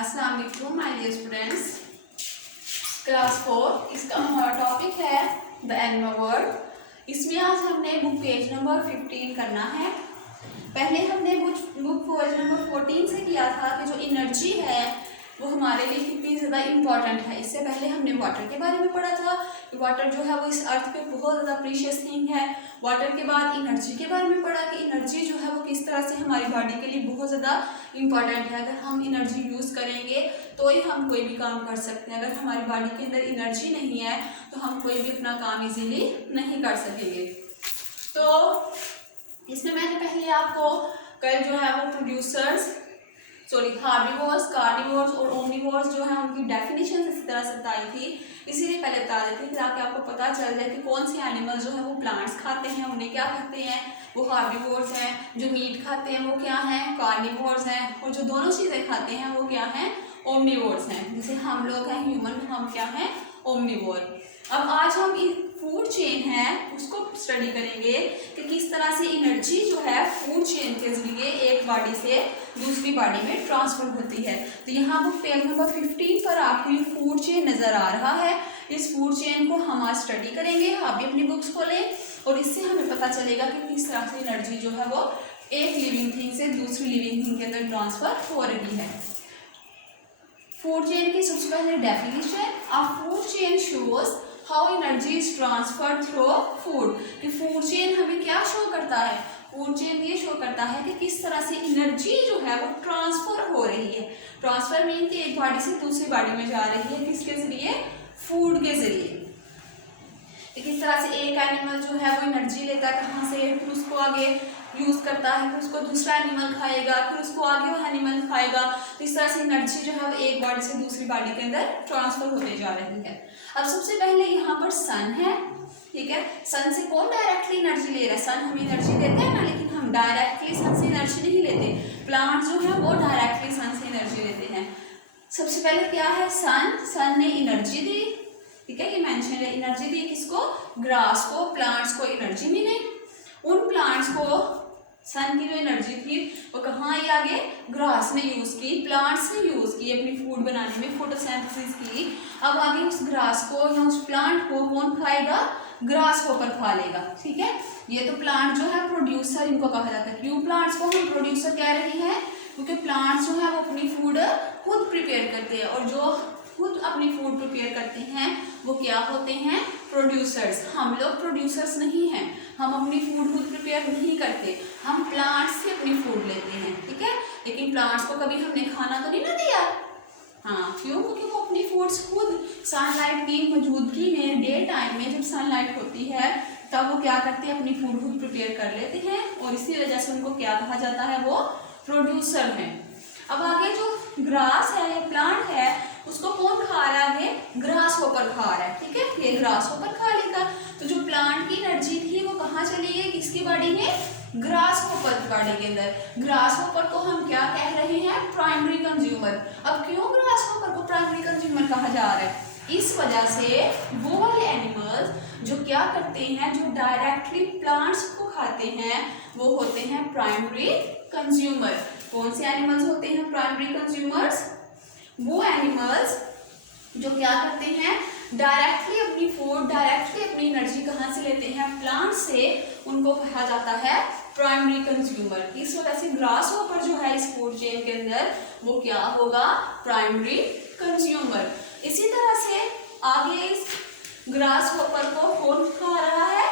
अस्सलाम वालेकुम my dear students. Class 4 इसका हमारा टॉपिक है द एनिमल वर्ल्ड। इसमें आज हमने बुक पेज नंबर 15 करना है। पहले हमने बुक पेज नंबर 14 से किया था कि जो एनर्जी है वो हमारे लिए कितनी ज़्यादा इम्पॉर्टेंट है। इससे पहले हमने वाटर के बारे में पढ़ा था कि वाटर जो है वो इस अर्थ पे बहुत ज़्यादा प्रीशियस थिंग है। वाटर के बाद एनर्जी के बारे में पढ़ा कि एनर्जी जो है वो किस तरह से हमारी बॉडी के लिए बहुत ज़्यादा इम्पॉर्टेंट है। अगर हम एनर्जी यूज़ करेंगे तो ही हम कोई भी काम कर सकते हैं। अगर हमारी बॉडी के अंदर एनर्जी नहीं है तो हम कोई भी अपना काम इजीली नहीं कर सकेंगे। तो इसमें मैंने पहले आपको कल जो है वो हार्बीवोर्स, कार्निवोर्स और ओमनिवोर्स जो है उनकी डेफिनेशन इस तरह से बताई थी। इसीलिए पहले बता देते हैं ताकि आपको पता चल जाए कि कौन से एनिमल जो है वो प्लांट्स खाते हैं, उन्हें क्या कहते हैं, वो हार्बीवोर्स हैं। जो मीट खाते हैं वो क्या हैं, कार्निवोर्स हैं। और जो दोनों चीज़ें खाते हैं वो क्या हैं, ओमनिवोर्स हैं। जैसे हम लोग हैं ह्यूमन, हम क्या हैं, ओमनिवोर। अब आज हम फूड चेन है उसको स्टडी करेंगे कि किस तरह से एनर्जी जो है फूड चेन के जरिए एक बॉडी से दूसरी बॉडी में ट्रांसफर होती है। तो यहाँ बुक पेज नंबर 15 पर आपको ये फूड चेन नज़र आ रहा है। इस फूड चेन को हम आज स्टडी करेंगे। आप भी अपनी बुक्स खोलें और इससे हमें पता चलेगा कि किस तरह से एनर्जी जो है वो एक लिविंग थिंग से दूसरी लिविंग थिंग के अंदर ट्रांसफर हो रही है। फूड चेन की सबसे पहले definition, a food chain shows how energy is transferred through food. कि फूड चेन हमें क्या शो करता है, फूड चेन ये शो करता है कि किस तरह से एनर्जी जो है वो ट्रांसफर हो रही है। ट्रांसफर मीन कि एक बॉडी से दूसरी बॉडी में जा रही है, किसके जरिए, फूड के जरिए। तो किस तरह से एक एनिमल जो है वो एनर्जी लेता है कहाँ से, फिर उसको आगे यूज़ करता है, फिर उसको दूसरा एनिमल खाएगा, फिर उसको आगे वो एनिमल खाएगा। तो इस तरह से एनर्जी जो है वो एक बॉडी से दूसरी बॉडी के अंदर ट्रांसफर होते जा रही है। अब सबसे पहले यहाँ पर सन है, ठीक है। सन से कौन डायरेक्टली एनर्जी ले रहा है, सन हमें एनर्जी देता है ना, लेकिन हम डायरेक्टली सन से एनर्जी नहीं लेते। प्लांट जो है वो डायरेक्टली सन से एनर्जी लेते हैं। सबसे पहले क्या है, सन ने एनर्जी दी, ठीक है, ये मेंशन है, एनर्जी दी किसको, ग्रास को, प्लांट्स को एनर्जी मिली। उन प्लांट्स को सन की जो एनर्जी थी वो कहाँ आई, आगे ग्रास ने यूज़ की, प्लांट्स ने यूज़ की अपनी फूड बनाने में, फोटोसिंथेसिस की। अब आगे उस ग्रास को या उस प्लांट को कौन खाएगा, ग्रास होकर खा लेगा, ठीक है। ये तो प्लांट जो है प्रोड्यूसर इनको कहा जाता है। क्यों प्लांट्स को हम प्रोड्यूसर कह रहे हैं, क्योंकि प्लांट्स जो है वो अपनी फूड खुद प्रिपेयर करते हैं, और जो खुद अपनी फूड प्रिपेयर करते हैं वो क्या होते हैं, प्रोड्यूसर्स। हम लोग प्रोड्यूसर्स नहीं हैं, हम अपनी फूड खुद प्रिपेयर नहीं करते, हम प्लांट्स से अपनी फूड लेते हैं, ठीक है। लेकिन प्लांट्स को कभी हमने खाना तो नहीं ना दिया, हाँ, क्यों, क्योंकि वो अपनी फूड्स खुद सनलाइट की मौजूदगी में, डे टाइम में जब सनलाइट होती है तब वो क्या करते हैं, अपनी फूड खुद प्रिपेयर कर लेते हैं, और इसी वजह से उनको क्या कहा जाता है, वो प्रोड्यूसर हैं। अब आगे जो ग्रास है या प्लांट है उसको कौन खा रहा है, ग्रास होपर खा रहा है, ठीक है, ये ग्रास होपर खा लेगा। तो जो प्लांट की एनर्जी थी वो कहाँ चली गई, किसकी बॉडी में, ग्रास होपर बॉडी के अंदर। ग्रास होपर को हम क्या कह रहे हैं, प्राइमरी कंज्यूमर। अब क्यों ग्रास होपर को प्राइमरी कंज्यूमर कहा जा रहा है, इस वजह से वो वाले एनिमल्स जो क्या करते हैं, जो डायरेक्टली प्लांट्स को खाते हैं वो होते हैं प्राइमरी कंज्यूमर। कौन से एनिमल्स होते हैं प्राइमरी कंज्यूमर्स, वो एनिमल्स जो क्या करते हैं, डायरेक्टली अपनी फूड, डायरेक्टली अपनी एनर्जी कहाँ से लेते हैं, प्लांट से, उनको कहा जाता है प्राइमरी कंज्यूमर। इस वजह से ग्रास होपर जो है इस फूड चेन के अंदर वो क्या होगा, प्राइमरी कंज्यूमर। इसी तरह से आगे इस ग्रास होपर को कौन खा रहा है,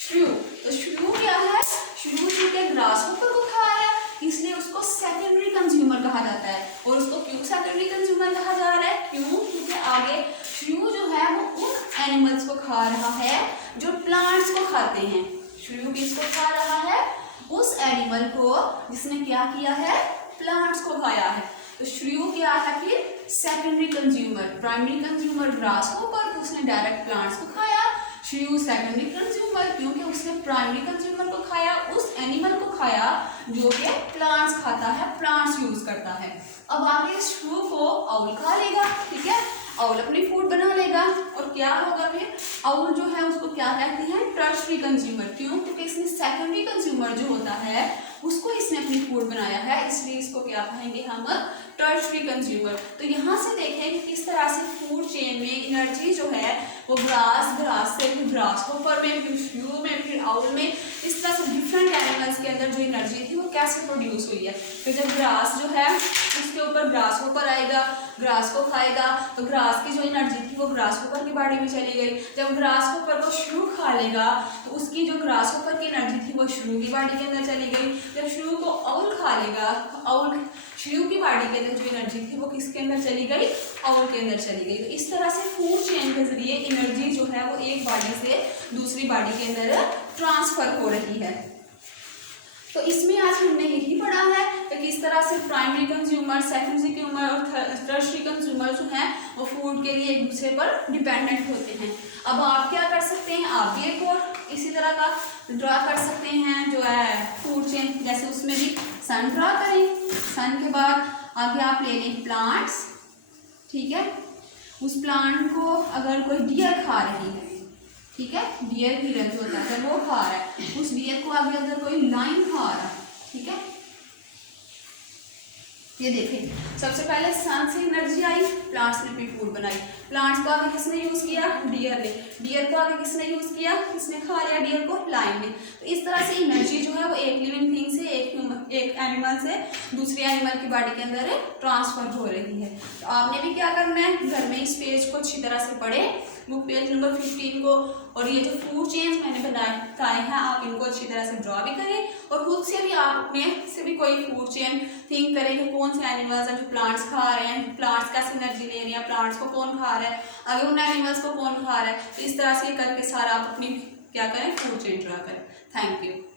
श्रू। तो श्रू क्या है, श्रू चूंकि ग्रास होपर को खा रहा है इसलिए उसको सेकेंडरी कंज्यूमर कहा जाता है। और उसको क्यों सेकेंडरी कंज्यूमर कहा जा रहा है, क्यों, क्योंकि आगे श्रू जो है वो उन एनिमल्स को खा रहा है जो प्लांट्स को खाते हैं। श्रू किसको खा रहा है, उस एनिमल को जिसने क्या किया है, प्लांट्स को खाया है। तो श्रू क्या है फिर, secondary consumer. Primary consumer grass hopper, तो उसने डायरेक्ट प्लांट्स को खाया। श्रू सेकेंडरी कंज्यूमर क्योंकि उसने प्राइमरी कंज्यूमर को खाया, उस एनिमल को खाया जो कि प्लांट्स खाता है, प्लांट्स यूज करता है। अब आगे श्रू को आउल खा लेगा, ठीक है, आउल अपनी फूड बना लेगा। और क्या होगा फिर, आउल जो है उसको क्या कहते हैं, टर्शरी कंज्यूमर। क्यों, क्योंकि इसमें सेकेंडरी कंज्यूमर जो होता है उसको इसने अपनी फूड बनाया है, इसलिए इसको क्या कहेंगे हम, टर्शरी कंज्यूमर। तो यहाँ से देखें कि किस तरह से फूड चेन में एनर्जी जो है वो ग्रास से फिर ग्रास होपर में, फिर श्लू में, फिर आउल में, इस तरह से डिफरेंट एनिमल्स के अंदर जो एनर्जी थी वो कैसे प्रोड्यूस हुई है। फिर जब ग्रास जो है उसके ऊपर ग्रास होपर आएगा, ग्रास को खाएगा, तो ग्रास की जो एनर्जी थी वो ग्रास होपर की बॉडी में चली गई। जब ग्रास होपर को श्लू खा लेगा तो उसकी जो ग्रास होपर की एनर्जी थी वो श्लू की बॉडी के अंदर चली गई। जब श्लू को आउल खा लेगा तो आउल श्लू की बॉडी के अंदर जो एनर्जी थी वो किसके अंदर चली गई, आउल के अंदर चली गई। तो इस तरह से फूड चेन के जरिए एनर्जी जो है वो एक बॉडी से दूसरी बॉडी के अंदर ट्रांसफर हो रही है। तो इसमें आज हमने यही पढ़ा है कि किस तरह से प्राइमरी कंज्यूमर, सेकेंडरी कंज्यूमर और टर्शरी कंज्यूमर जो हैं वो फूड के लिए एक दूसरे पर डिपेंडेंट होते हैं। अब आप क्या कर सकते हैं, आप भी एक और इसी तरह का ड्रा कर सकते हैं जो है फूड चेन, जैसे उसमें भी सन ड्रा करें। सन के बाद आगे आप ले लें प्लांट्स, ठीक है। उस प्लांट को अगर कोई डियर खा रही है, ठीक है, डियर हिरन जो होता है अगर वो खा रहा है, उस डियर को आगे अगर कोई लाइन खा रहा है, ठीक है। ये देखें, सबसे पहले सन से एनर्जी आई, प्लांट्स ने भी फूड बनाई। प्लांट्स को आगे किसने यूज किया, डियर ने। डियर को आगे किसने यूज किया, किसने खा लिया डियर को, लाइन ने। तो इस तरह से एनर्जी जो है वो एक लिविंग थिंग से, एक एनिमल से दूसरे एनिमल की बॉडी के अंदर ट्रांसफर हो रही है। तो आपने भी क्या करना है, घर में इस पेज को अच्छी तरह से पढ़े, बुक पेज नंबर 15 को, और ये जो फूड चेन्स मैंने बताए हैं आप इनको अच्छी तरह से ड्रॉ भी करें, और खुद से भी आप अपने से भी कोई फूड चेन थिंक करें कि कौन से एनिमल्स हैं जो प्लांट्स खा रहे हैं, प्लांट्स कैसे एनर्जी ले रहे हैं, प्लांट्स को कौन खा रहा है, आगे उन एनिमल्स को कौन खा रहा है। तो इस तरह से करके सारा आप अपनी क्या करें, फूड चेन ड्रॉ करें। Thank you.